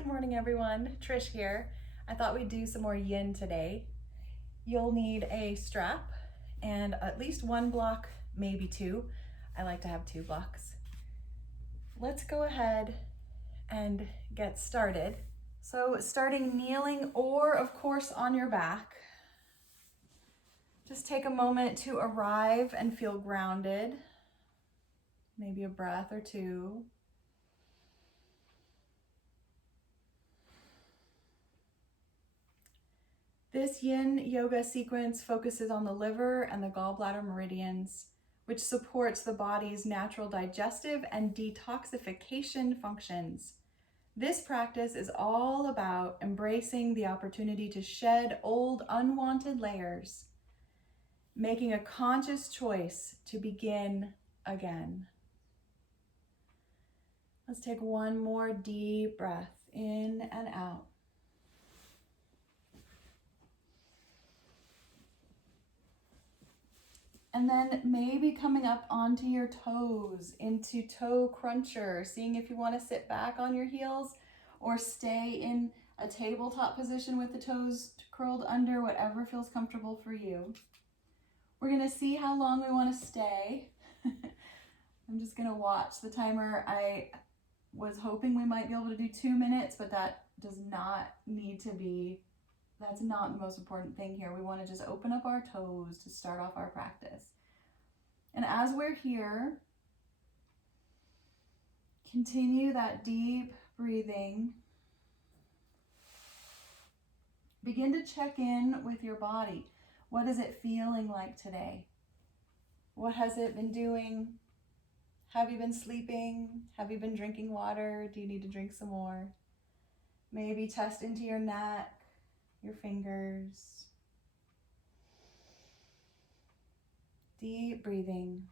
Good morning, everyone. Trish here. I thought we'd do some more yin today. You'll need a strap and at least one block, maybe two. I like to have 2 blocks. Let's go ahead and get started. So starting kneeling or of course on your back. Just take a moment to arrive and feel grounded. Maybe a breath or 2. This Yin Yoga sequence focuses on the liver and the gallbladder meridians, which supports the body's natural digestive and detoxification functions. This practice is all about embracing the opportunity to shed old unwanted layers, making a conscious choice to begin again. Let's take one more deep breath in and out. And then maybe coming up onto your toes into toe cruncher, seeing if you want to sit back on your heels or stay in a tabletop position with the toes curled under, whatever feels comfortable for you. We're going to see how long we want to stay. I'm just going to watch the timer. I was hoping we might be able to do 2 minutes, but that does not need to be. That's not the most important thing here. We want to just open up our toes to start off our practice. And as we're here, continue that deep breathing. Begin to check in with your body. What is it feeling like today? What has it been doing? Have you been sleeping? Have you been drinking water? Do you need to drink some more? Maybe test into your neck, your fingers. Deep breathing.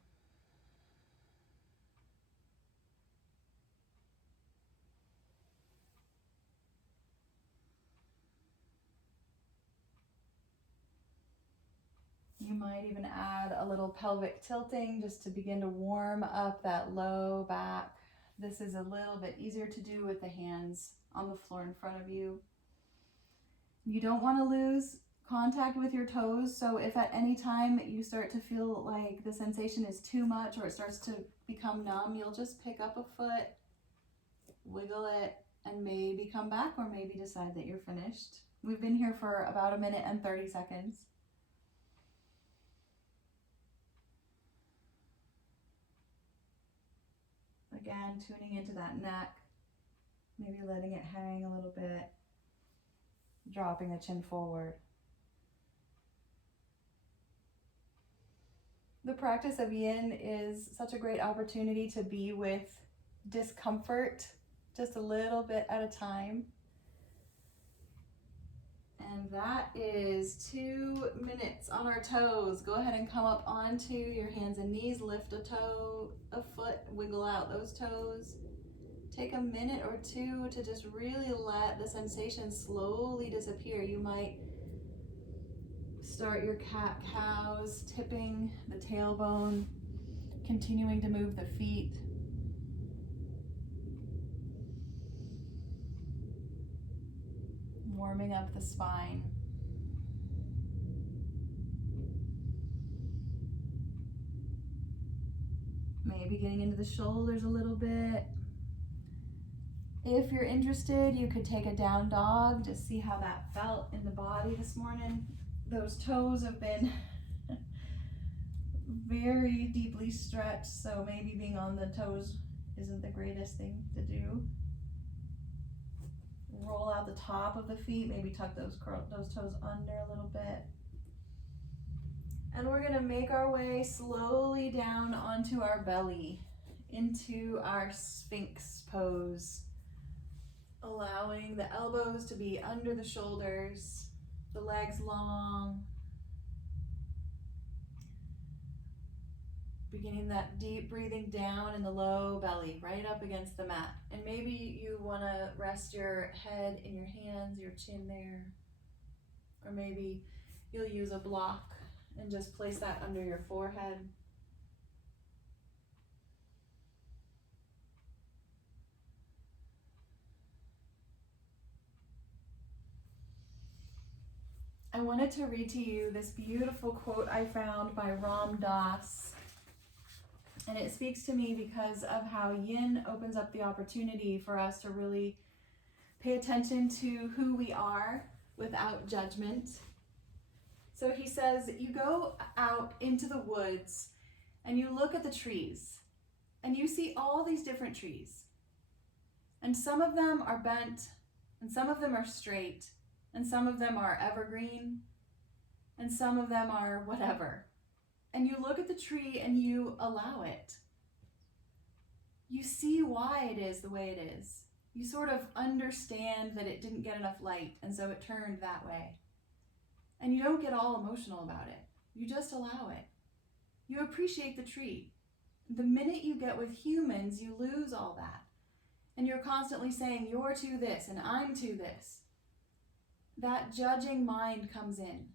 You might even add a little pelvic tilting just to begin to warm up that low back. This is a little bit easier to do with the hands on the floor in front of you. You don't want to lose contact with your toes, so if at any time you start to feel like the sensation is too much or it starts to become numb, you'll just pick up a foot, wiggle it, and maybe come back or maybe decide that you're finished. We've been here for about 1 minute and 30 seconds. Again, tuning into that neck, maybe letting it hang a little bit, dropping the chin forward. The practice of yin is such a great opportunity to be with discomfort just a little bit at a time. And that is 2 minutes on our toes. Go ahead and come up onto your hands and knees, lift a toe, a foot, wiggle out those toes. Take a minute or 2 to just really let the sensation slowly disappear. You might start your cat-cows, tipping the tailbone, continuing to move the feet. Warming up the spine. Maybe getting into the shoulders a little bit. If you're interested, you could take a down dog, just see how that felt in the body this morning. Those toes have been very deeply stretched, so maybe being on the toes isn't the greatest thing to do. Roll out the top of the feet, maybe tuck those toes under a little bit. And we're gonna make our way slowly down onto our belly, into our Sphinx pose, allowing the elbows to be under the shoulders, the legs long. Beginning that deep breathing down in the low belly, right up against the mat. And maybe you want to rest your head in your hands, your chin there. Or maybe you'll use a block and just place that under your forehead. I wanted to read to you this beautiful quote I found by Ram Dass. And it speaks to me because of how Yin opens up the opportunity for us to really pay attention to who we are without judgment. So he says, you go out into the woods and you look at the trees and you see all these different trees. And some of them are bent and some of them are straight and some of them are evergreen and some of them are whatever. And you look at the tree and you allow it. You see why it is the way it is. You sort of understand that it didn't get enough light and so it turned that way. And you don't get all emotional about it. You just allow it. You appreciate the tree. The minute you get with humans, you lose all that. And you're constantly saying, you're to this and I'm to this. That judging mind comes in.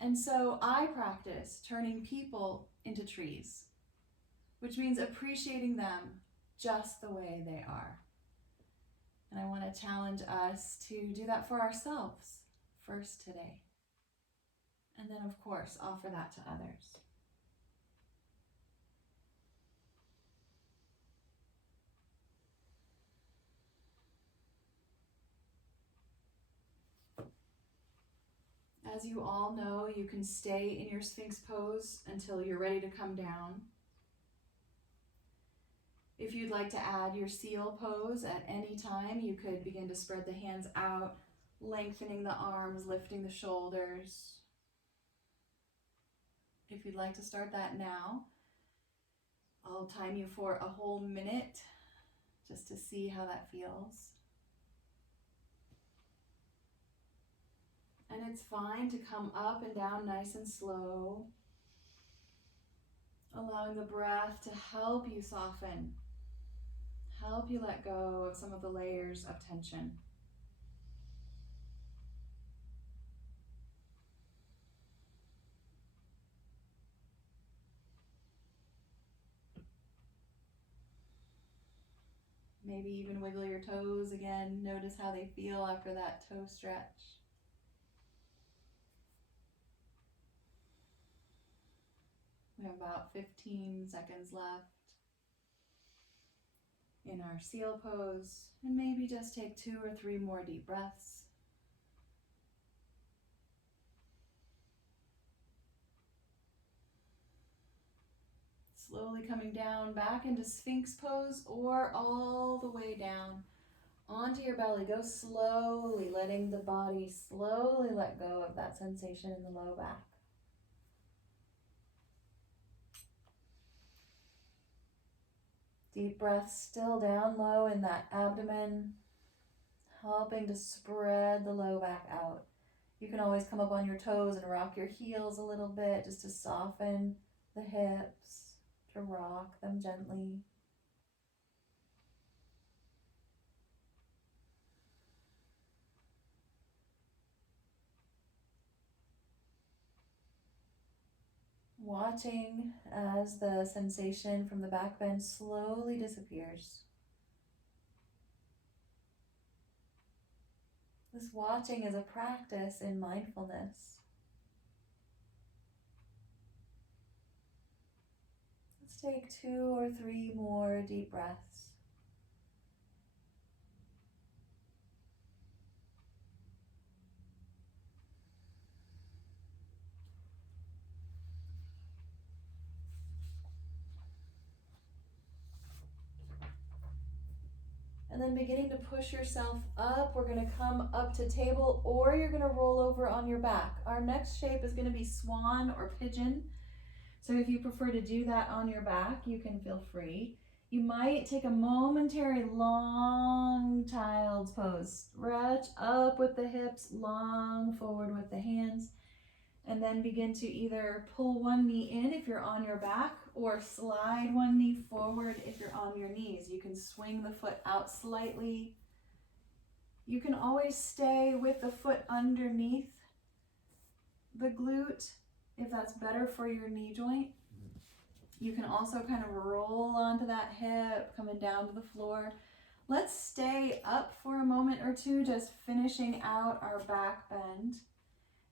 And so I practice turning people into trees, which means appreciating them just the way they are. And I want to challenge us to do that for ourselves first today. And then, of course, offer that to others. As you all know, you can stay in your Sphinx pose until you're ready to come down. If you'd like to add your seal pose at any time, you could begin to spread the hands out, lengthening the arms, lifting the shoulders. If you'd like to start that now, I'll time you for a whole minute just to see how that feels. And it's fine to come up and down nice and slow, allowing the breath to help you soften, help you let go of some of the layers of tension. Maybe even wiggle your toes again. Notice how they feel after that toe stretch. We have about 15 seconds left in our seal pose, and maybe just take 2 or 3 more deep breaths. Slowly coming down back into Sphinx pose or all the way down onto your belly. Go slowly, letting the body slowly let go of that sensation in the low back. Deep breath still down low in that abdomen, helping to spread the low back out. You can always come up on your toes and rock your heels a little bit just to soften the hips, to rock them gently. Watching as the sensation from the back bend slowly disappears. This watching is a practice in mindfulness. Let's take 2 or 3 more deep breaths. And then beginning to push yourself up, we're going to come up to table, or you're going to roll over on your back. Our next shape is going to be swan or pigeon. So if you prefer to do that on your back, you can feel free. You might take a momentary long child's pose. Stretch up with the hips, long forward with the hands, and then begin to either pull one knee in if you're on your back or slide one knee forward if you're on your knees. You can swing the foot out slightly. You can always stay with the foot underneath the glute if that's better for your knee joint. You can also kind of roll onto that hip, coming down to the floor. Let's stay up for a moment or two, just finishing out our back bend.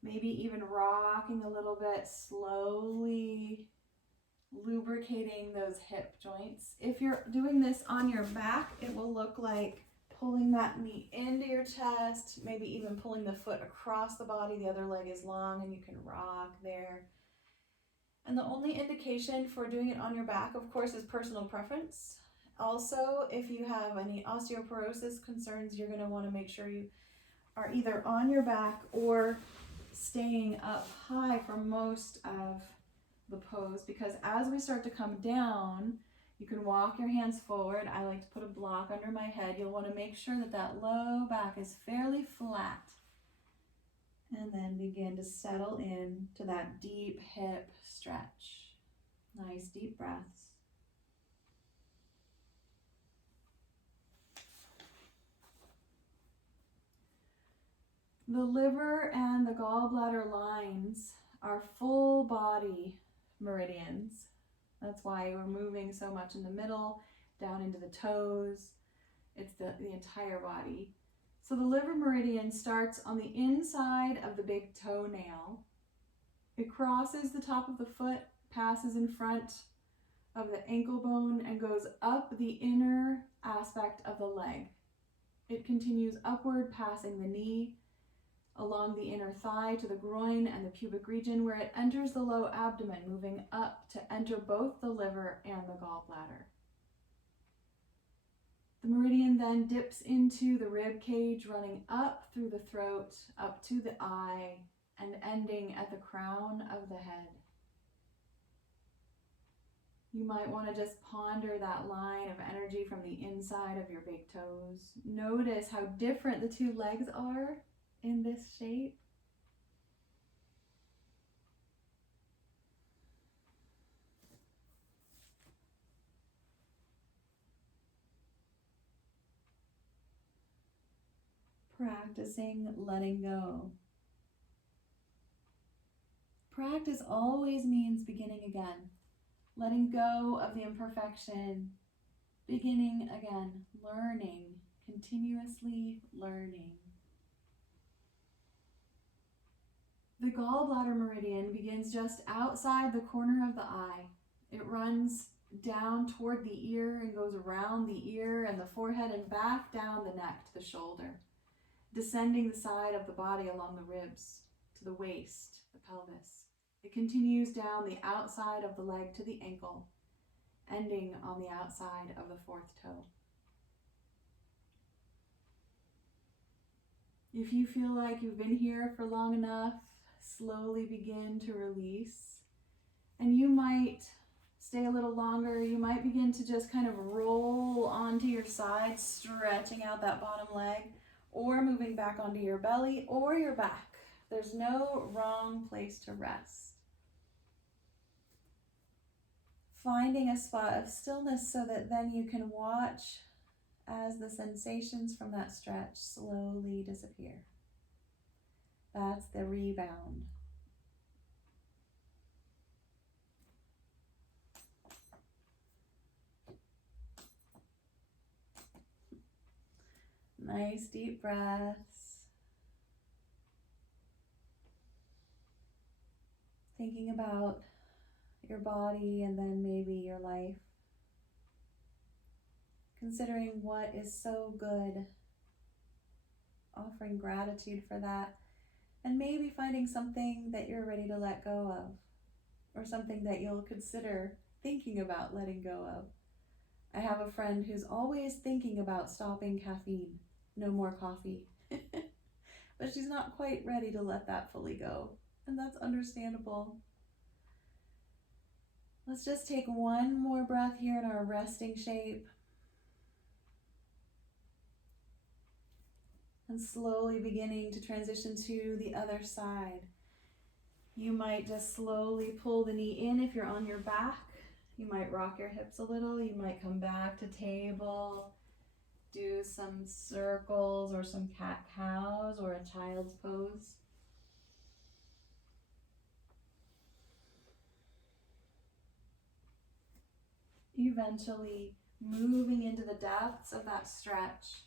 Maybe even rocking a little bit, slowly lubricating those hip joints. If you're doing this on your back, it will look like pulling that knee into your chest, maybe even pulling the foot across the body. The other leg is long and you can rock there. And the only indication for doing it on your back, of course, is personal preference. Also, if you have any osteoporosis concerns, you're going to want to make sure you are either on your back or staying up high for most of the pose, because as we start to come down, you can walk your hands forward. I like to put a block under my head. You'll want to make sure that that low back is fairly flat. And then begin to settle in to that deep hip stretch. Nice deep breaths. The liver and the gallbladder lines are full body meridians. That's why we're moving so much in the middle, down into the toes. It's the entire body. So the liver meridian starts on the inside of the big toenail. It crosses the top of the foot, passes in front of the ankle bone, and goes up the inner aspect of the leg. It continues upward, passing the knee, along the inner thigh to the groin and the pubic region, where it enters the low abdomen, moving up to enter both the liver and the gallbladder. The meridian then dips into the rib cage, running up through the throat, up to the eye, and ending at the crown of the head. You might want to just ponder that line of energy from the inside of your big toes. Notice how different the two legs are in this shape. Practicing letting go. Practice always means beginning again, letting go of the imperfection, beginning again, learning, continuously learning. The gallbladder meridian begins just outside the corner of the eye. It runs down toward the ear and goes around the ear and the forehead and back down the neck to the shoulder, descending the side of the body along the ribs to the waist, the pelvis. It continues down the outside of the leg to the ankle, ending on the outside of the fourth toe. If you feel like you've been here for long enough, slowly begin to release. And you might stay a little longer. You might begin to just kind of roll onto your side, stretching out that bottom leg, or moving back onto your belly or your back. There's no wrong place to rest. Finding a spot of stillness so that then you can watch as the sensations from that stretch slowly disappear. That's the rebound. Nice deep breaths. Thinking about your body and then maybe your life. Considering what is so good. Offering gratitude for that. And maybe finding something that you're ready to let go of. Or something that you'll consider thinking about letting go of. I have a friend who's always thinking about stopping caffeine. No more coffee. But she's not quite ready to let that fully go. And that's understandable. Let's just take one more breath here in our resting shape. And slowly beginning to transition to the other side. You might just slowly pull the knee in if you're on your back. You might rock your hips a little. You might come back to table. Do some circles or some cat-cows or a child's pose. Eventually moving into the depths of that stretch.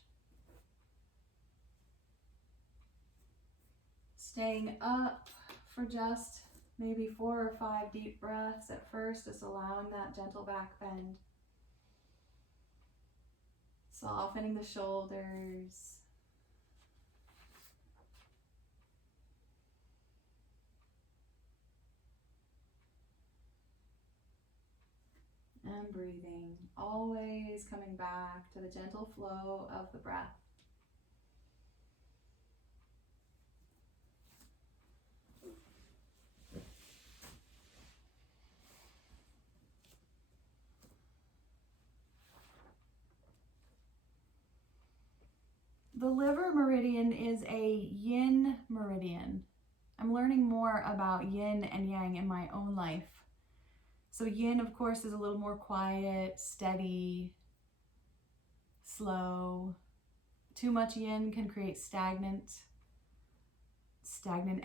Staying up for just maybe 4 or 5 deep breaths at first, just allowing that gentle back bend. Softening the shoulders. And breathing, always coming back to the gentle flow of the breath. The liver meridian is a yin meridian. I'm learning more about yin and yang in my own life. So yin, of course, is a little more quiet, steady, slow. Too much yin can create stagnant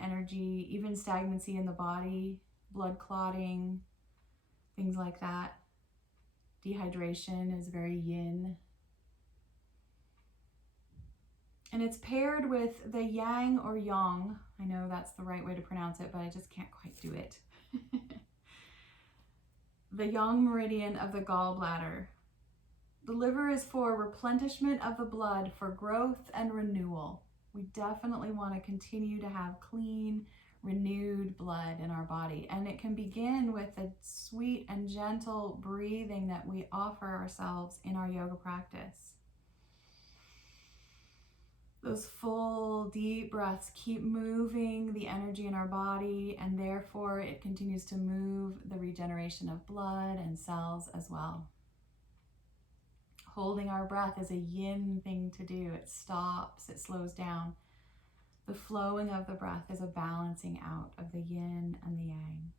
energy, even stagnancy in the body, blood clotting, things like that. Dehydration is very yin. And it's paired with the yang or yang. I know that's the right way to pronounce it, but I just can't quite do it. The yang meridian of the gallbladder. The liver is for replenishment of the blood, for growth and renewal. We definitely want to continue to have clean, renewed blood in our body. And it can begin with the sweet and gentle breathing that we offer ourselves in our yoga practice. Those full, deep breaths keep moving the energy in our body, and therefore it continues to move the regeneration of blood and cells as well. Holding our breath is a yin thing to do. It stops, it slows down. The flowing of the breath is a balancing out of the yin and the yang.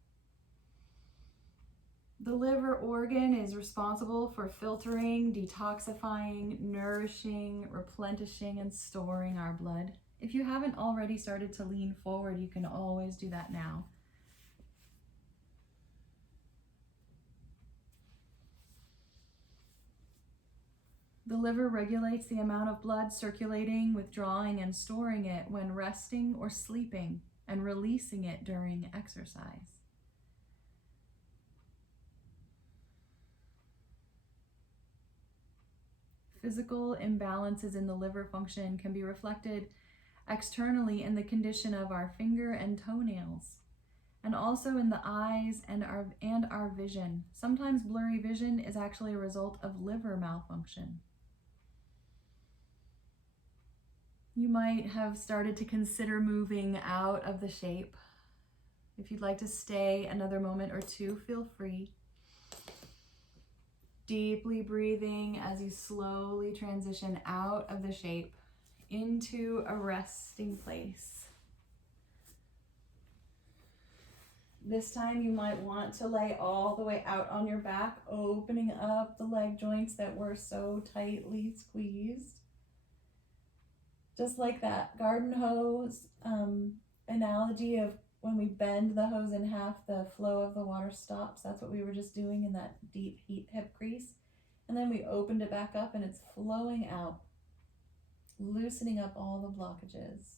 The liver organ is responsible for filtering, detoxifying, nourishing, replenishing, and storing our blood. If you haven't already started to lean forward, you can always do that now. The liver regulates the amount of blood circulating, withdrawing, and storing it when resting or sleeping, and releasing it during exercise. Physical imbalances in the liver function can be reflected externally in the condition of our finger and toenails, and also in the eyes and our vision. Sometimes blurry vision is actually a result of liver malfunction. You might have started to consider moving out of the shape. If you'd like to stay another moment or two, feel free. Deeply breathing as you slowly transition out of the shape into a resting place. This time you might want to lay all the way out on your back, opening up the leg joints that were so tightly squeezed. Just like that garden hose analogy of when we bend the hose in half, the flow of the water stops. That's what we were just doing in that deep hip crease. And then we opened it back up and it's flowing out, loosening up all the blockages.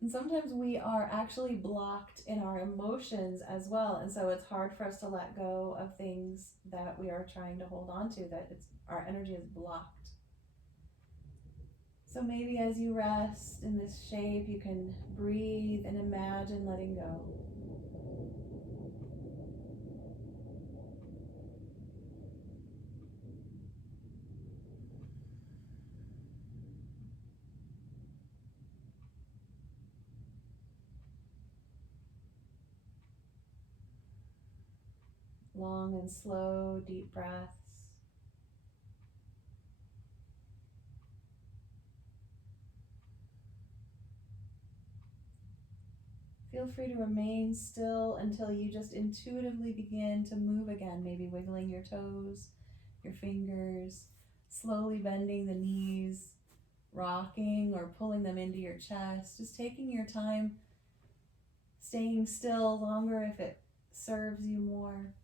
And sometimes we are actually blocked in our emotions as well. And so it's hard for us to let go of things that we are trying to hold on to, that our energy is blocked. So maybe as you rest in this shape, you can breathe and imagine letting go. Long and slow, deep breaths. Feel free to remain still until you just intuitively begin to move again, maybe wiggling your toes, your fingers, slowly bending the knees, rocking or pulling them into your chest, just taking your time, staying still longer if it serves you more.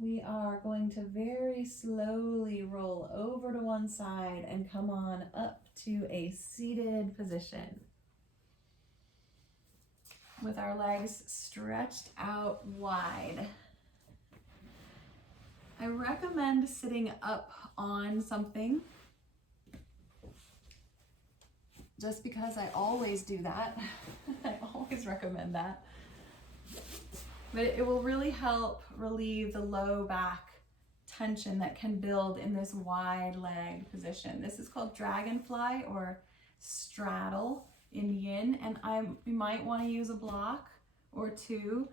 We are going to very slowly roll over to one one side and come on up to a seated position with our legs stretched out wide. I recommend sitting up on something just because I always do that. I always recommend that. But it will really help relieve the low back tension that can build in this wide leg position. This is called dragonfly or straddle in Yin, and you might want to use a block or two.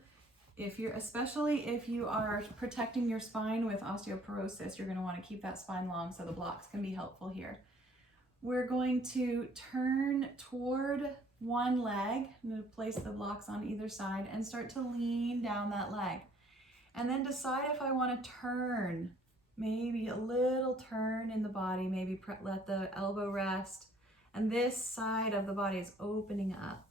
Especially if you are protecting your spine with osteoporosis, you're going to want to keep that spine long, so the blocks can be helpful here. We're going to turn toward one leg. I'm going to place the blocks on either side and start to lean down that leg. And then decide if I want to turn, maybe a little turn in the body, maybe let the elbow rest. And this side of the body is opening up.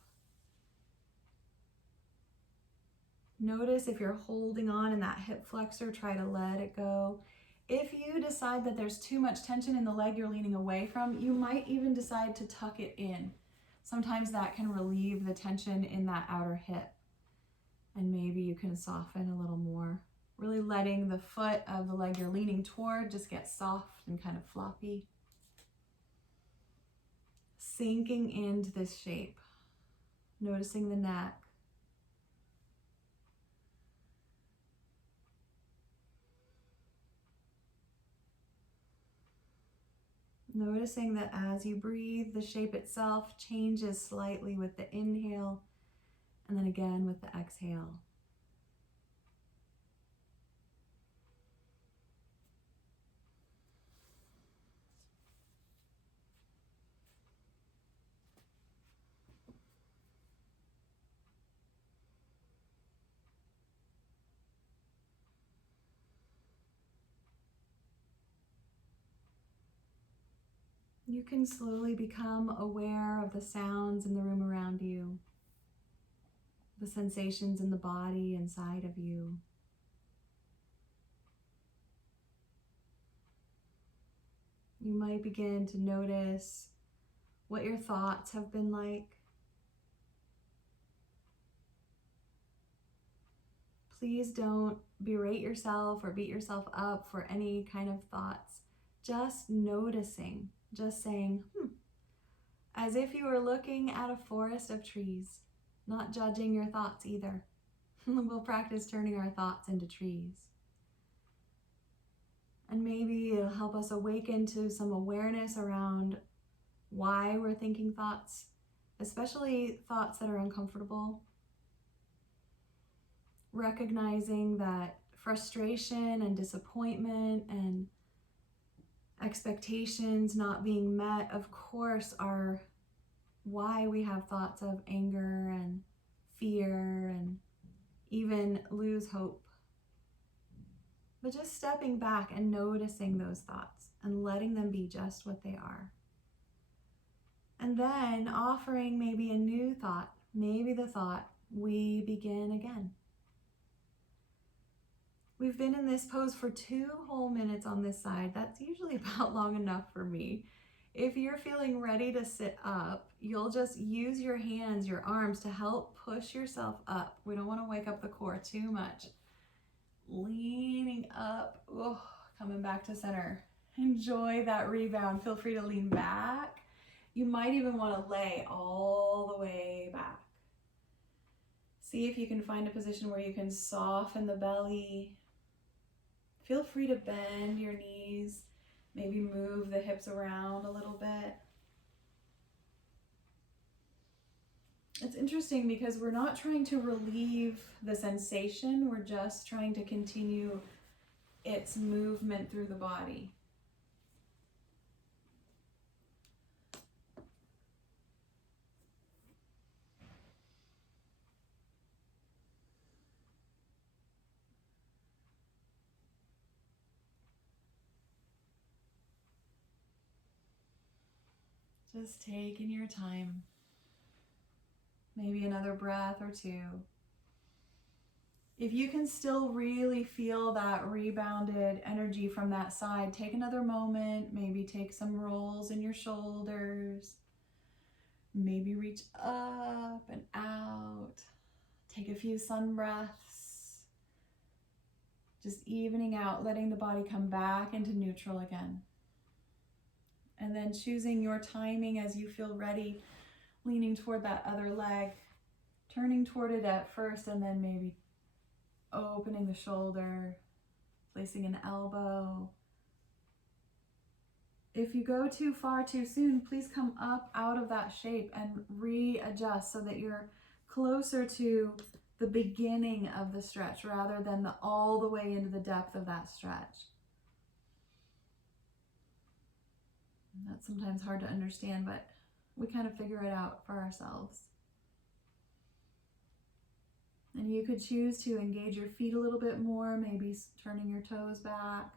Notice if you're holding on in that hip flexor, try to let it go. If you decide that there's too much tension in the leg you're leaning away from, you might even decide to tuck it in. Sometimes that can relieve the tension in that outer hip. And maybe you can soften a little more. Really letting the foot of the leg you're leaning toward just get soft and kind of floppy. Sinking into this shape. Noticing the neck. Noticing that as you breathe, the shape itself changes slightly with the inhale and then again with the exhale. You can slowly become aware of the sounds in the room around you, the sensations in the body inside of you. You might begin to notice what your thoughts have been like. Please don't berate yourself or beat yourself up for any kind of thoughts. Just noticing. Just saying, as if you were looking at a forest of trees, not judging your thoughts either. We'll practice turning our thoughts into trees. And maybe it'll help us awaken to some awareness around why we're thinking thoughts, especially thoughts that are uncomfortable. Recognizing that frustration and disappointment and expectations not being met, of course, are why we have thoughts of anger and fear and even lose hope. But just stepping back and noticing those thoughts and letting them be just what they are. And then offering maybe a new thought, maybe the thought, we begin again. We've been in this pose for 2 whole minutes on this side. That's usually about long enough for me. If you're feeling ready to sit up, you'll just use your hands, your arms to help push yourself up. We don't want to wake up the core too much. Leaning up, coming back to center. Enjoy that rebound. Feel free to lean back. You might even want to lay all the way back. See if you can find a position where you can soften the belly. Feel free to bend your knees, maybe move the hips around a little bit. It's interesting because we're not trying to relieve the sensation, we're just trying to continue its movement through the body. Just taking your time. Maybe another breath or two. If you can still really feel that rebounded energy from that side, take another moment, maybe take some rolls in your shoulders, maybe reach up and out, take a few sun breaths, just evening out, letting the body come back into neutral again. And then choosing your timing as you feel ready, leaning toward that other leg, turning toward it at first, and then maybe opening the shoulder, placing an elbow. If you go too far too soon, please come up out of that shape and readjust so that you're closer to the beginning of the stretch rather than all the way into the depth of that stretch. That's sometimes hard to understand, but we kind of figure it out for ourselves. And you could choose to engage your feet a little bit more, maybe turning your toes back,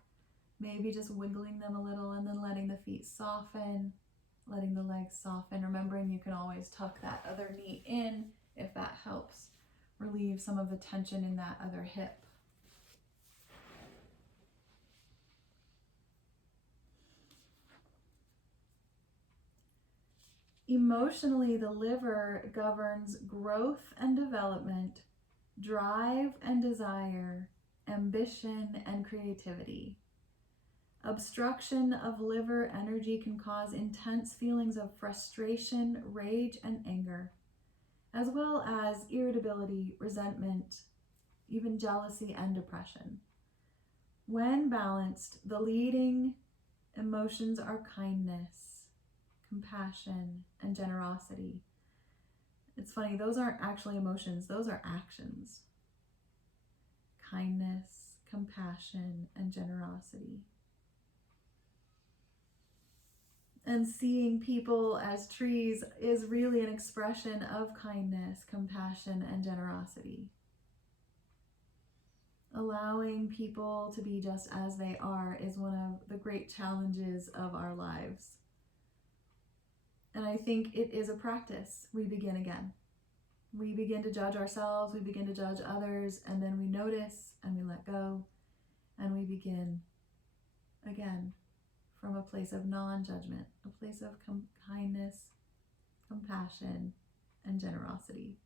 maybe just wiggling them a little and then letting the feet soften, letting the legs soften. Remembering you can always tuck that other knee in if that helps relieve some of the tension in that other hip. Emotionally, the liver governs growth and development, drive and desire, ambition and creativity. Obstruction of liver energy can cause intense feelings of frustration, rage, and anger, as well as irritability, resentment, even jealousy and depression. When balanced, the leading emotions are kindness, compassion, and generosity. It's funny, those aren't actually emotions, those are actions. Kindness, compassion, and generosity. And seeing people as trees is really an expression of kindness, compassion, and generosity. Allowing people to be just as they are is one of the great challenges of our lives. And I think it is a practice. We begin again. We begin to judge ourselves, we begin to judge others, and then we notice and we let go, and we begin again from a place of non-judgment, a place of kindness, compassion, and generosity.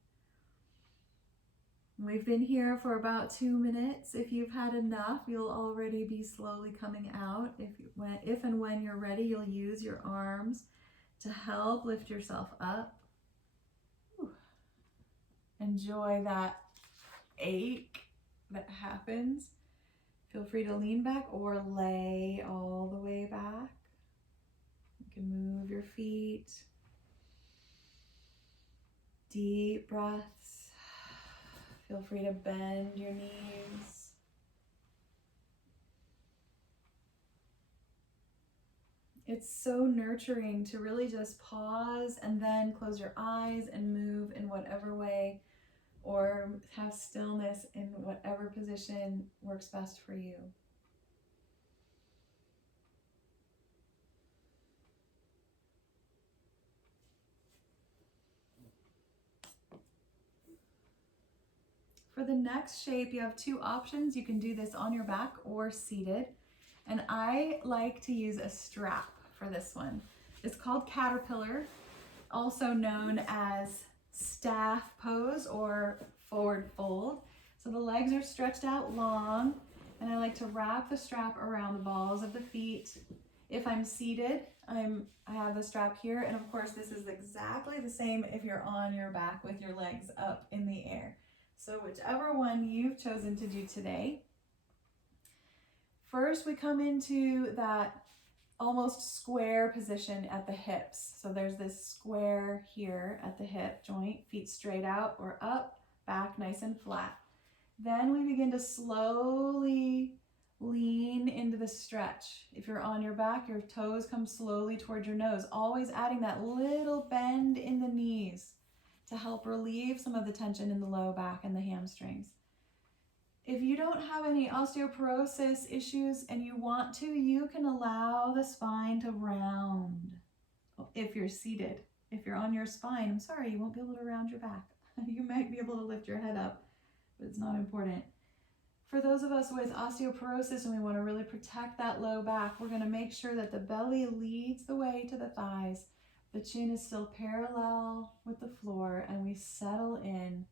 We've been here for about 2 minutes. If you've had enough, you'll already be slowly coming out. If and when you're ready, you'll use your arms to help lift yourself up. Enjoy that ache that happens. Feel free to lean back or lay all the way back. You can move your feet. Deep breaths. Feel free to bend your knees. It's so nurturing to really just pause and then close your eyes and move in whatever way, or have stillness in whatever position works best for you. For the next shape, you have 2 options. You can do this on your back or seated. And I like to use a strap for this one. It's called caterpillar, also known as staff pose or forward fold. So the legs are stretched out long, and I like to wrap the strap around the balls of the feet. If I'm seated, I have the strap here, and of course this is exactly the same if you're on your back with your legs up in the air. So whichever one you've chosen to do today. First, we come into that almost square position at the hips. So there's this square here at the hip joint, feet straight out or up, back nice and flat. Then we begin to slowly lean into the stretch. If you're on your back, your toes come slowly towards your nose, always adding that little bend in the knees to help relieve some of the tension in the low back and the hamstrings. If you don't have any osteoporosis issues and you want to, you can allow the spine to round if you're seated. If you're on your spine, I'm sorry, you won't be able to round your back. You might be able to lift your head up, but it's not important. For those of us with osteoporosis and we want to really protect that low back, we're going to make sure that the belly leads the way to the thighs. The chin is still parallel with the floor, and we settle in,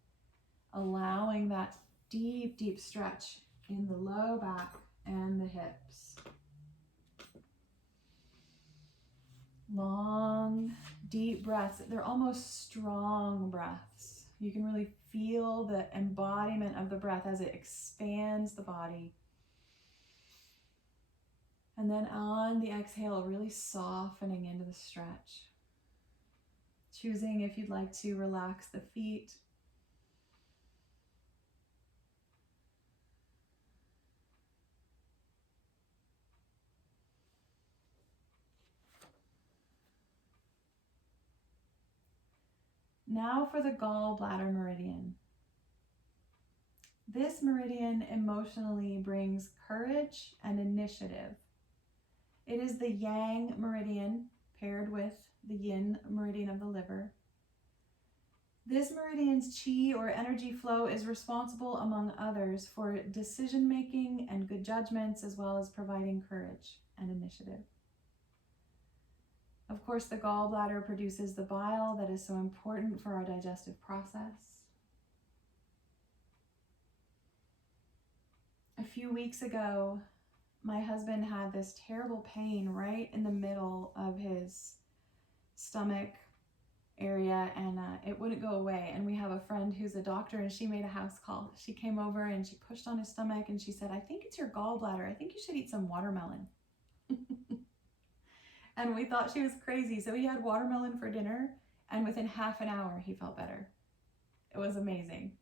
allowing that deep, deep stretch in the low back and the hips. Long, deep breaths. They're almost strong breaths. You can really feel the embodiment of the breath as it expands the body. And then on the exhale, really softening into the stretch. Choosing if you'd like to relax the feet. Now for the gallbladder meridian. This meridian emotionally brings courage and initiative. It is the yang meridian paired with the yin meridian of the liver. This meridian's chi or energy flow is responsible, among others, for decision making and good judgments, as well as providing courage and initiative. Of course, the gallbladder produces the bile that is so important for our digestive process. A few weeks ago, my husband had this terrible pain right in the middle of his stomach area, and it wouldn't go away. And we have a friend who's a doctor, and she made a house call. She came over and she pushed on his stomach and she said, "I think it's your gallbladder. I think you should eat some watermelon." And we thought she was crazy. So he had watermelon for dinner, and within half an hour, he felt better. It was amazing.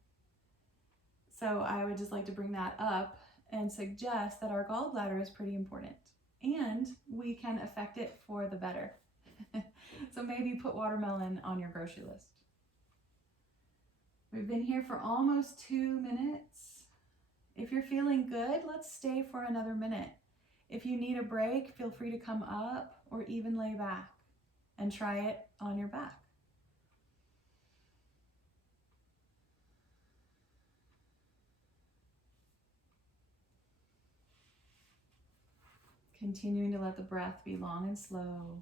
So I would just like to bring that up and suggest that our gallbladder is pretty important, and we can affect it for the better. So maybe put watermelon on your grocery list. We've been here for almost 2 minutes. If you're feeling good, let's stay for another minute. If you need a break, feel free to come up or even lay back and try it on your back. Continuing to let the breath be long and slow.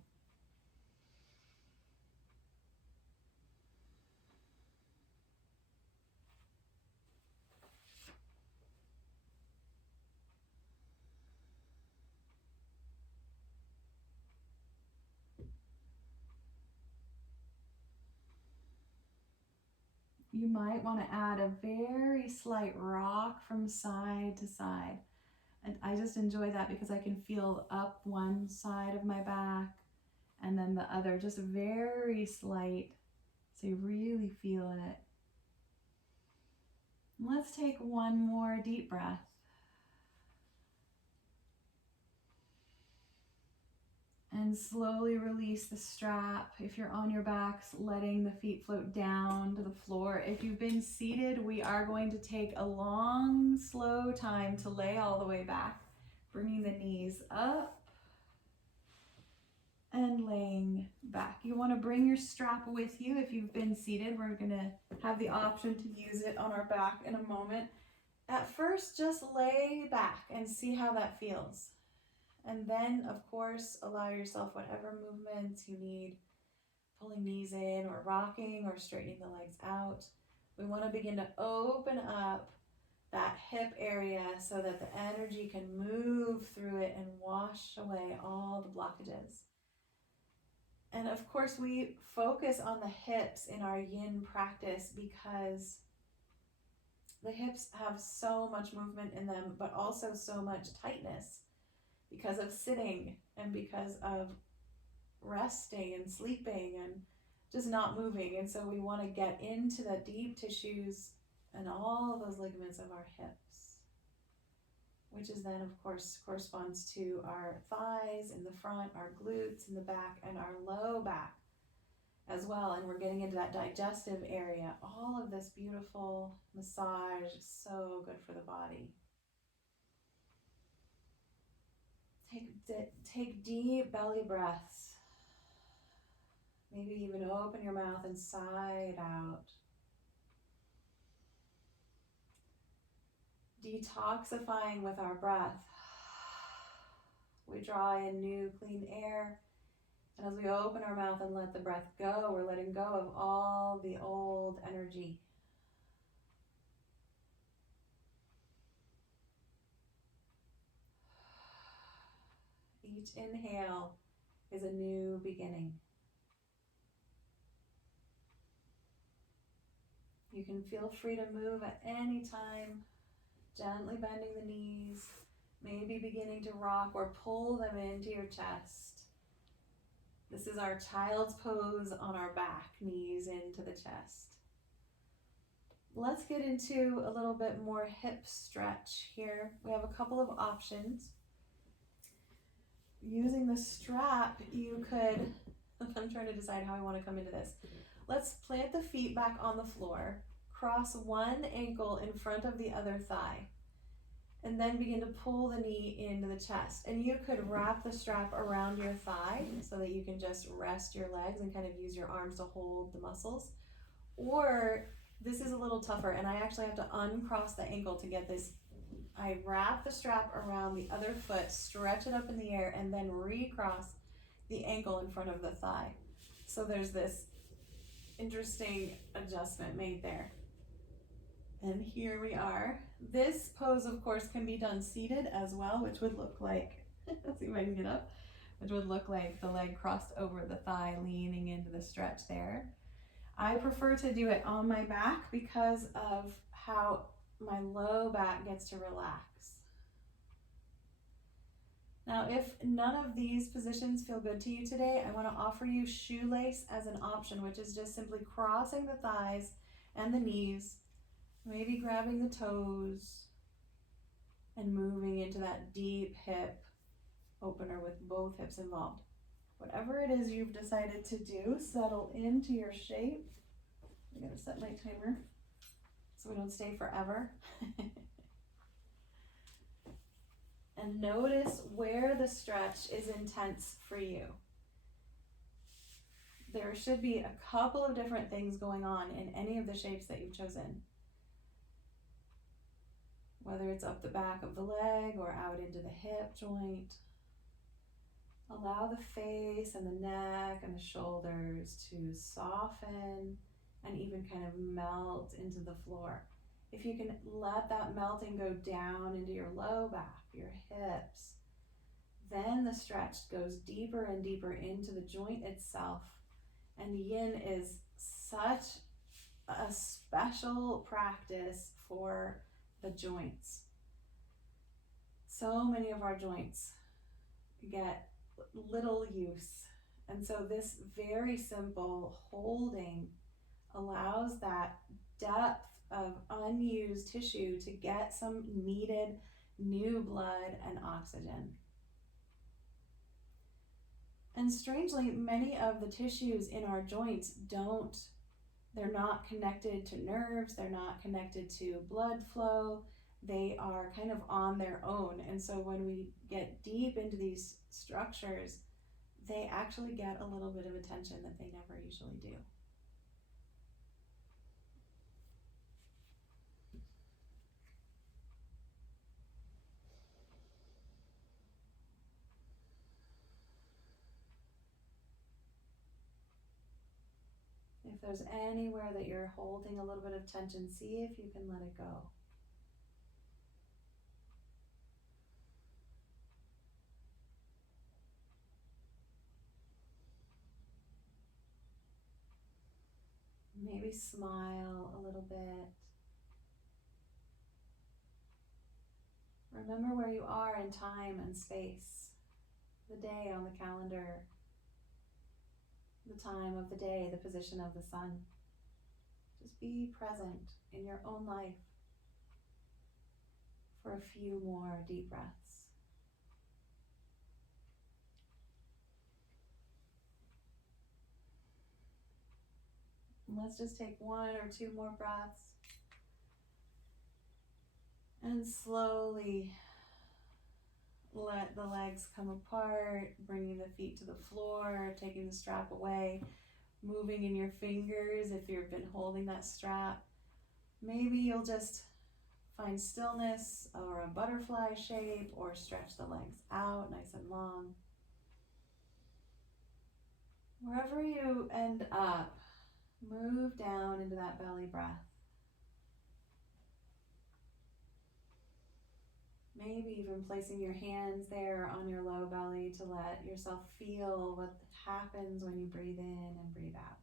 You might want to add a very slight rock from side to side. And I just enjoy that because I can feel up one side of my back and then the other, just very slight. So you really feel it. Let's take one more deep breath. And slowly release the strap. If you're on your backs, letting the feet float down to the floor. If you've been seated, we are going to take a long, slow time to lay all the way back, bringing the knees up and laying back. You want to bring your strap with you if you've been seated. We're going to have the option to use it on our back in a moment. At first, just lay back and see how that feels. And then, of course, allow yourself whatever movements you need, pulling knees in or rocking or straightening the legs out. We want to begin to open up that hip area so that the energy can move through it and wash away all the blockages. And of course, we focus on the hips in our yin practice because the hips have so much movement in them, but also so much tightness because of sitting and because of resting and sleeping and just not moving. And so we want to get into the deep tissues and all of those ligaments of our hips, which is then, of course, corresponds to our thighs in the front, our glutes in the back, and our low back as well. And we're getting into that digestive area. All of this beautiful massage is so good for the body. Take deep belly breaths. Maybe even open your mouth and sigh it out. detoxifying with our breath. We draw in new clean air, and as we open our mouth and let the breath go, we're letting go of all the old energy. Each inhale is a new beginning. You can feel free to move at any time, gently bending the knees, maybe beginning to rock or pull them into your chest. This is our child's pose on our back, knees into the chest. Let's get into a little bit more hip stretch here. We have a couple of options. Using the strap, you could, I'm trying to decide how I want to come into this. Let's plant the feet back on the floor, cross one ankle in front of the other thigh, and then begin to pull the knee into the chest. And you could wrap the strap around your thigh so that you can just rest your legs and kind of use your arms to hold the muscles. Or this is a little tougher, and I actually have to uncross the ankle to get this. I wrap the strap around the other foot, stretch it up in the air, and then recross the ankle in front of the thigh. So there's this interesting adjustment made there. And here we are. This pose, of course, can be done seated as well, which would look like, let's see if I can get up, which would look like the leg crossed over the thigh, leaning into the stretch there. I prefer to do it on my back because of how my low back gets to relax. Now, if none of these positions feel good to you today, I want to offer you shoelace as an option, which is just simply crossing the thighs and the knees, maybe grabbing the toes and moving into that deep hip opener with both hips involved. Whatever it is you've decided to do, settle into your shape. I'm going to set my timer so we don't stay forever. And notice where the stretch is intense for you. There should be a couple of different things going on in any of the shapes that you've chosen. Whether it's up the back of the leg or out into the hip joint. Allow the face and the neck and the shoulders to soften and even kind of melt into the floor. If you can let that melting go down into your low back, your hips, then the stretch goes deeper and deeper into the joint itself. And Yin is such a special practice for the joints. So many of our joints get little use. And so this very simple holding allows that depth of unused tissue to get some needed new blood and oxygen. And strangely, many of the tissues in our joints they're not connected to nerves, they're not connected to blood flow, they are kind of on their own. And so when we get deep into these structures, they actually get a little bit of attention that they never usually do. If there's anywhere that you're holding a little bit of tension, see if you can let it go. Maybe smile a little bit. Remember where you are in time and space, the day on the calendar, the time of the day, the position of the sun. Just be present in your own life for a few more deep breaths. And let's just take one or two more breaths. And slowly let the legs come apart, bringing the feet to the floor, taking the strap away, moving in your fingers if you've been holding that strap. Maybe you'll just Find stillness or a butterfly shape, or stretch the legs out nice and long. Wherever you end up, move down into that belly breath. Maybe even placing your hands there on your low belly to let yourself feel what happens when you breathe in and breathe out.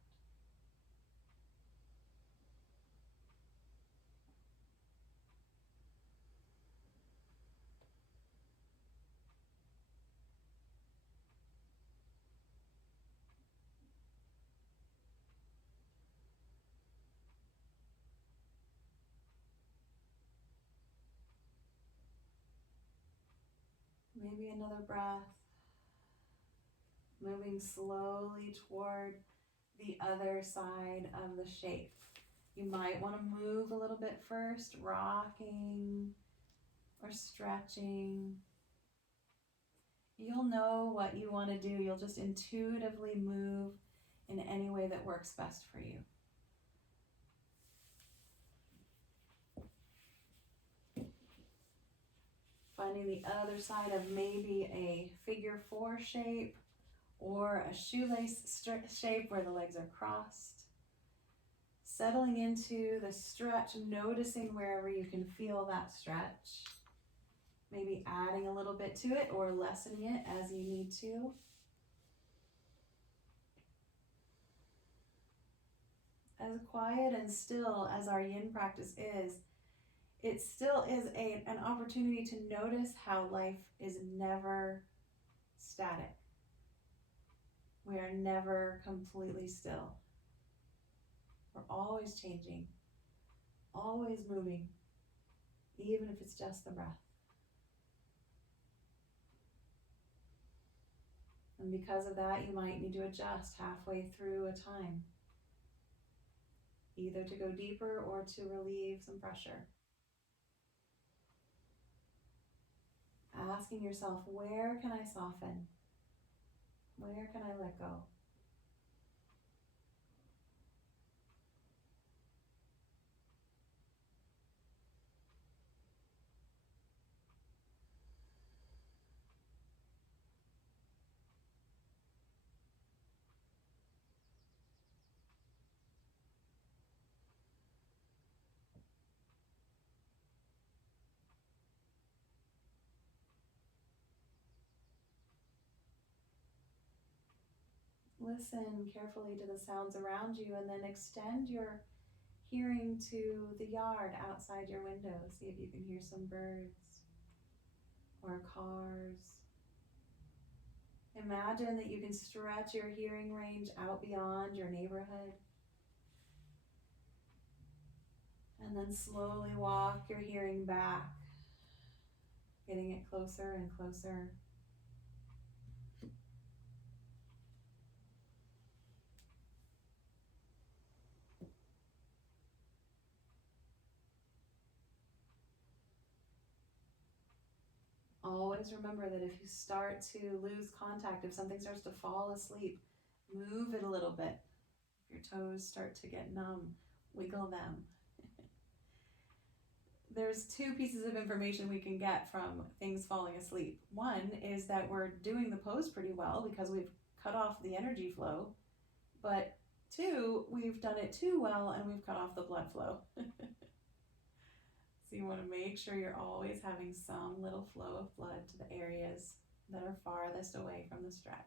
Maybe another breath, moving slowly toward the other side of the shape. You might want to move a little bit first, rocking or stretching. You'll know what you want to do. You'll just intuitively move in any way that works best for you. Finding the other side of maybe a figure 4 shape or a shoelace shape where the legs are crossed. Settling into the stretch, noticing wherever you can feel that stretch. Maybe adding a little bit to it or lessening it as you need to. As quiet and still as our yin practice is, it still is an opportunity to notice how life is never static. We are never completely still. We're always changing, always moving, even if it's just the breath. And because of that, you might need to adjust halfway through a time, either to go deeper or to relieve some pressure. Asking yourself, where can I soften? Where can I let go? Listen carefully to the sounds around you and then extend your hearing to the yard outside your window. See if you can hear some birds or cars. Imagine that you can stretch your hearing range out beyond your neighborhood. And then slowly walk your hearing back, getting it closer and closer. Always remember that if you start to lose contact, if something starts to fall asleep, move it a little bit. If your toes start to get numb, wiggle them. There's 2 pieces of information we can get from things falling asleep. One is that we're doing the pose pretty well because we've cut off the energy flow. But 2, we've done it too well and we've cut off the blood flow. So you want to make sure you're always having some little flow of blood to the areas that are farthest away from the stretch.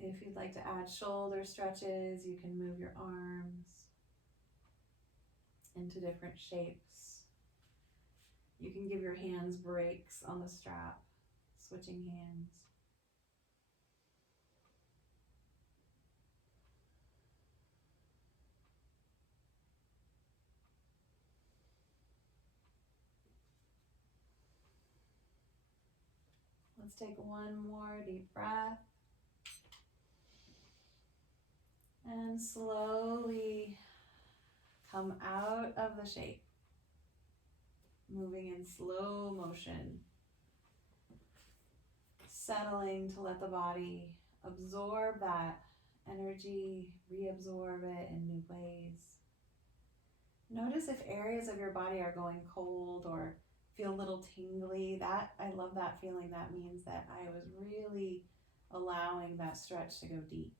If you'd like to add shoulder stretches, you can move your arms into different shapes. You can give your hands breaks on the strap, switching hands. Let's take one more deep breath. And slowly come out of the shape, moving in slow motion settling to let the body absorb that energy, reabsorb it in new ways. Notice if areas of your body are going cold or feel a little tingly. I love that feeling. That means that I was really allowing that stretch to go deep.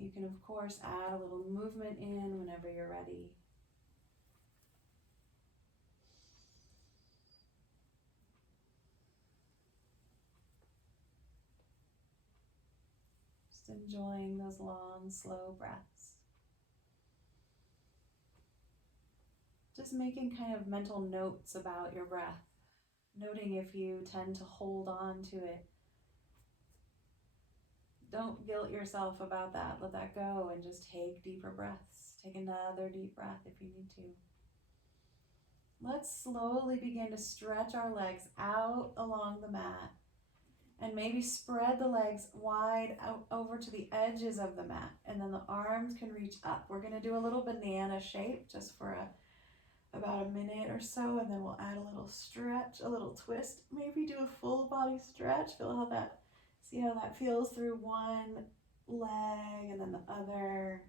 You can, of course, add a little movement in whenever you're ready. Just enjoying those long, slow breaths. Just making kind of mental notes about your breath. Noting if you tend to hold on to it. Don't guilt yourself about that. Let that go and just take deeper breaths. Take another deep breath if you need to. Let's slowly begin to stretch our legs out along the mat and maybe spread the legs wide out over to the edges of the mat, and then the arms can reach up. We're going to do a little banana shape just for about a minute or so, and then we'll add a little stretch, a little twist. Maybe do a full body stretch. See how that feels through one leg and then the other.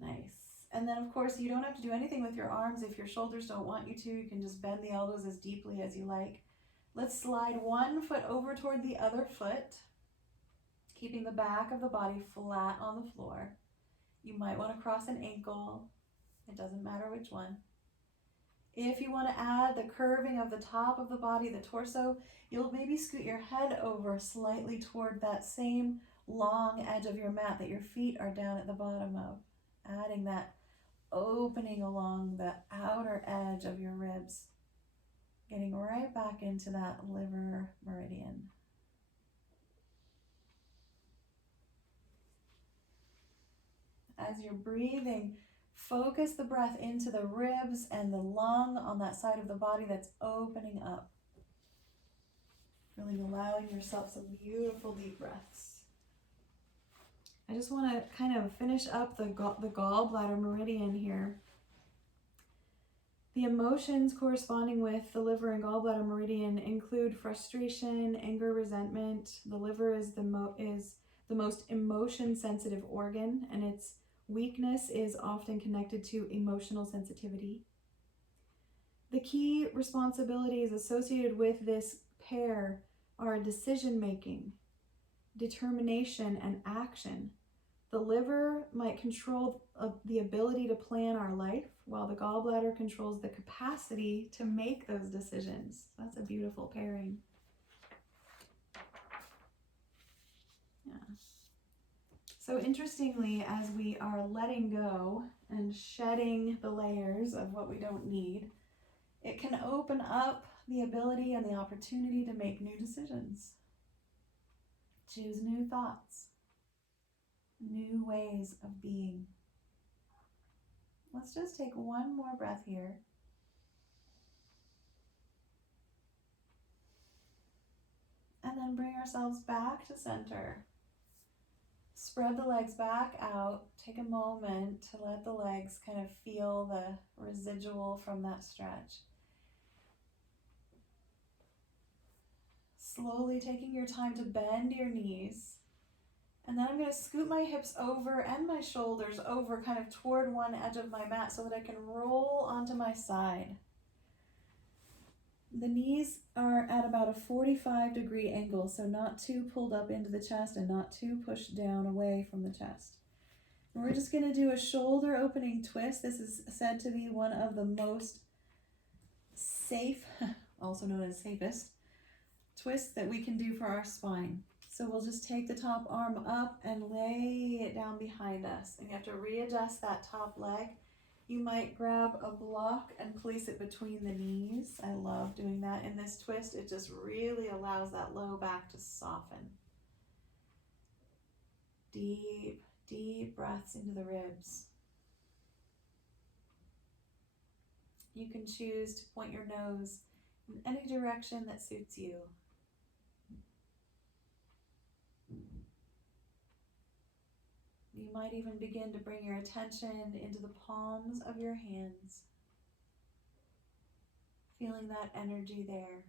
Nice. And then, of course, you don't have to do anything with your arms. If your shoulders don't want you to, you can just bend the elbows as deeply as you like. Let's slide one foot over toward the other foot, keeping the back of the body flat on the floor. You might want to cross an ankle. It doesn't matter which one. If you want to add the curving of the top of the body, the torso, you'll maybe scoot your head over slightly toward that same long edge of your mat that your feet are down at the bottom of, adding that opening along the outer edge of your ribs, getting right back into that liver meridian. As you're breathing, focus the breath into the ribs and the lung on that side of the body that's opening up. Really allowing yourself some beautiful deep breaths. I just want to kind of finish up the gallbladder meridian here. The emotions corresponding with the liver and gallbladder meridian include frustration, anger, resentment. The liver is the most emotion-sensitive organ, and its weakness is often connected to emotional sensitivity. The key responsibilities associated with this pair are decision-making, determination, and action. The liver might control the ability to plan our life, while the gallbladder controls the capacity to make those decisions. That's a beautiful pairing. Yeah. So interestingly, as we are letting go and shedding the layers of what we don't need, it can open up the ability and the opportunity to make new decisions. Choose new thoughts, new ways of being. Let's just take one more breath here. And then bring ourselves back to center. Spread the legs back out. Take a moment to let the legs kind of feel the residual from that stretch. Slowly taking your time to bend your knees. And then I'm going to scoot my hips over and my shoulders over kind of toward one edge of my mat so that I can roll onto my side. The knees are at about a 45-degree angle, so not too pulled up into the chest and not too pushed down away from the chest. And we're just going to do a shoulder opening twist. This is said to be one of the most safe, also known as safest, twists that we can do for our spine. So we'll just take the top arm up and lay it down behind us. And you have to readjust that top leg. You might grab a block and place it between the knees. I love doing that in this twist. It just really allows that low back to soften. Deep, deep breaths into the ribs. You can choose to point your nose in any direction that suits you. You might even begin to bring your attention into the palms of your hands, feeling that energy there.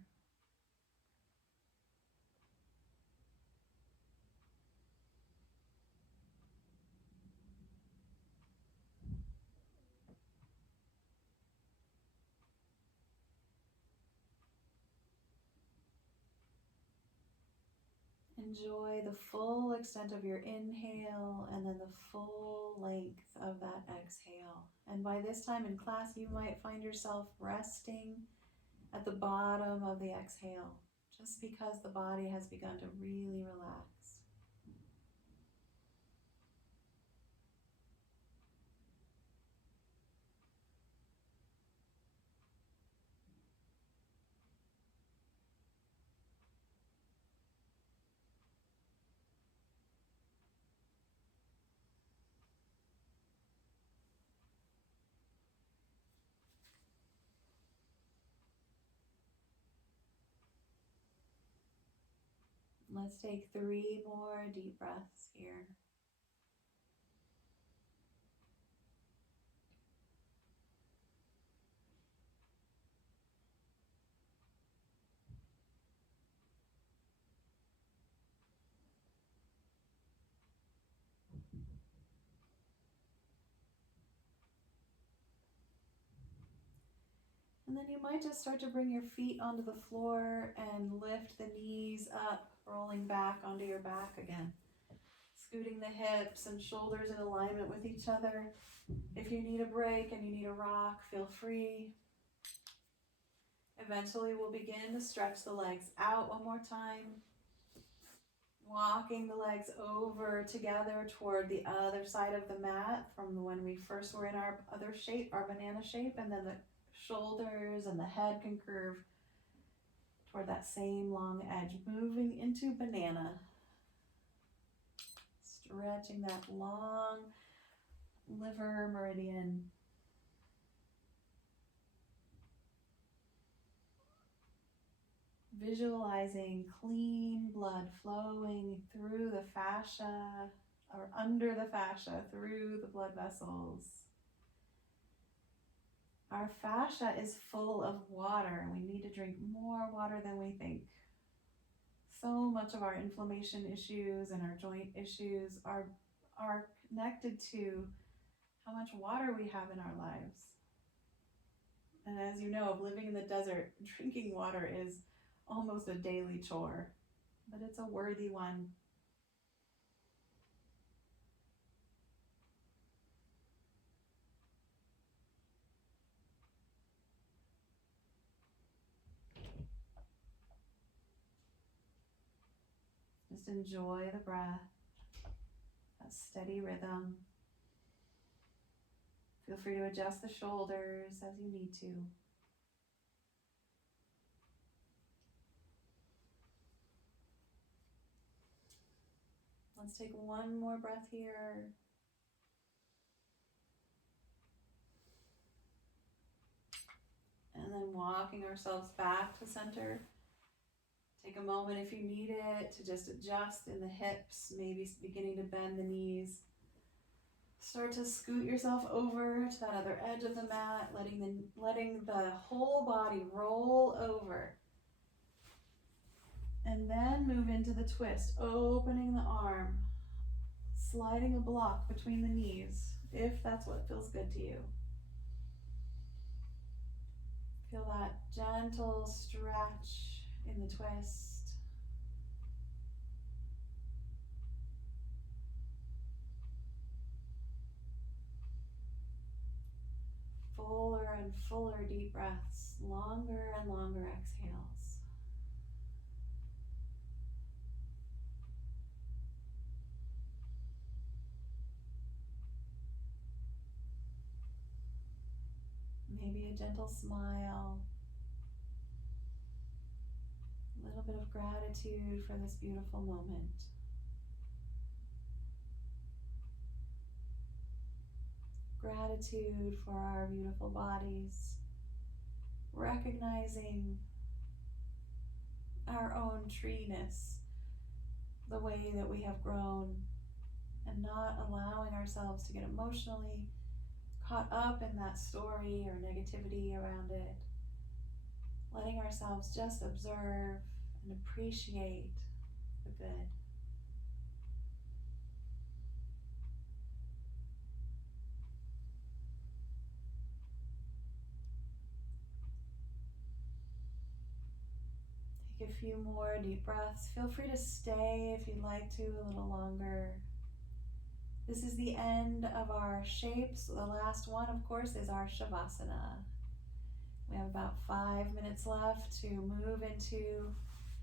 Enjoy the full extent of your inhale and then the full length of that exhale. And by this time in class, you might find yourself resting at the bottom of the exhale, just because the body has begun to really relax. Let's take 3 more deep breaths here. And then you might just start to bring your feet onto the floor and lift the knees up, rolling back onto your back again. Scooting the hips and shoulders in alignment with each other. If you need a break and you need a rock, feel free. Eventually we'll begin to stretch the legs out one more time. Walking the legs over together toward the other side of the mat from when we first were in our other shape, our banana shape, and then the shoulders and the head can curve toward that same long edge, moving into banana. Stretching that long liver meridian. Visualizing clean blood flowing through the fascia or under the fascia, through the blood vessels. Our fascia is full of water. We need to drink more water than we think. So much of our inflammation issues and our joint issues are connected to how much water we have in our lives. And as you know, living in the desert, drinking water is almost a daily chore, but it's a worthy one. Just enjoy the breath, that steady rhythm. Feel free to adjust the shoulders as you need to. Let's take one more breath here. And then walking ourselves back to center. Take a moment if you need it to just adjust in the hips, maybe beginning to bend the knees. Start to scoot yourself over to that other edge of the mat, letting the whole body roll over. And then move into the twist, opening the arm, sliding a block between the knees, if that's what feels good to you. Feel that gentle stretch in the twist. Fuller and fuller deep breaths, longer and longer exhales. Maybe a gentle smile, a little bit of gratitude for this beautiful moment. Gratitude for our beautiful bodies, recognizing our own treeness, the way that we have grown, and not allowing ourselves to get emotionally caught up in that story or negativity around it. Letting ourselves just observe and appreciate the good. Take a few more deep breaths. Feel free to stay if you'd like to a little longer. This is the end of our shapes. The last one, of course, is our shavasana. We have about 5 minutes left to move into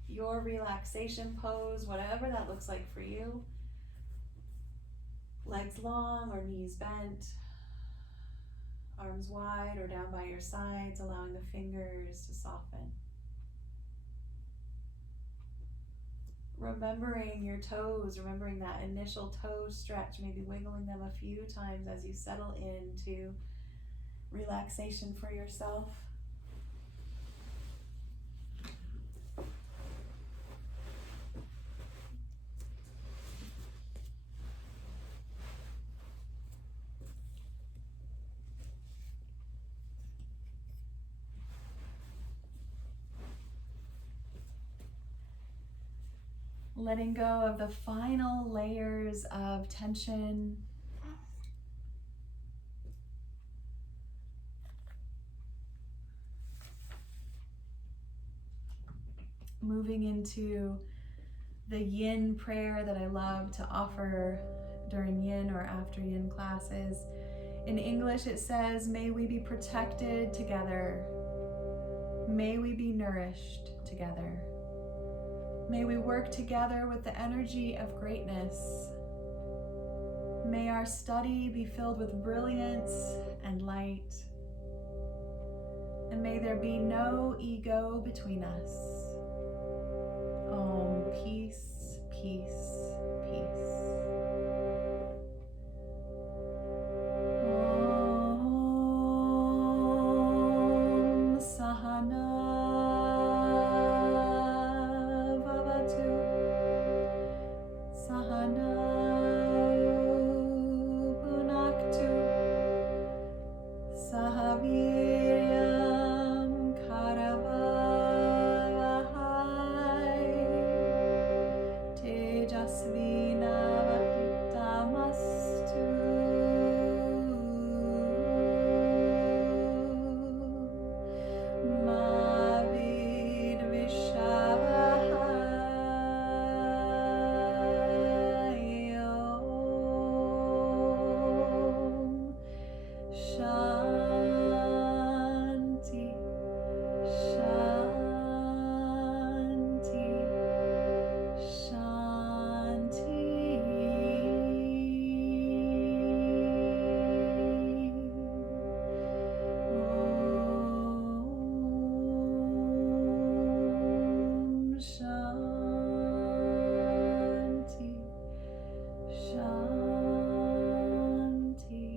your relaxation pose, whatever that looks like for you. Legs long or knees bent, arms wide or down by your sides, allowing the fingers to soften. Remembering your toes, remembering that initial toe stretch, maybe wiggling them a few times as you settle into relaxation for yourself. Letting go of the final layers of tension. Moving into the Yin prayer that I love to offer during Yin or after Yin classes. In English it says, may we be protected together. May we be nourished together. May we work together with the energy of greatness. May our study be filled with brilliance and light. And may there be no ego between us. Om, peace, peace, peace. Om Sahana Vavatu Sahana Punaktu Sahaviryam Karavavahai Tejasvinavaditamastu. Mavid Vishavahai Om Shanti, Shanti, Shanti. Om Shanti, Shanti,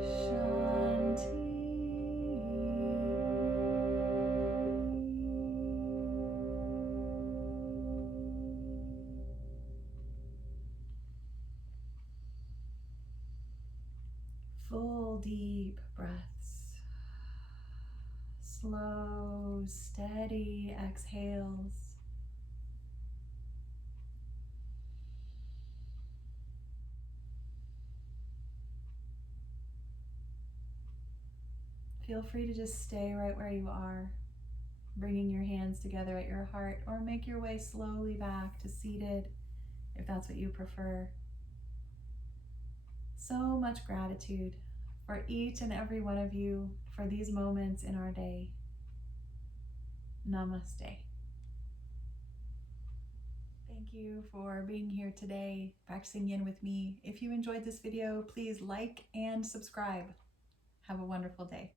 Shanti. Full deep breaths. Slow, steady exhales. Feel free to just stay right where you are, bringing your hands together at your heart, or make your way slowly back to seated if that's what you prefer. So much gratitude for each and every one of you for these moments in our day. Namaste. Thank you for being here today, practicing Yin with me. If you enjoyed this video, please like and subscribe. Have a wonderful day.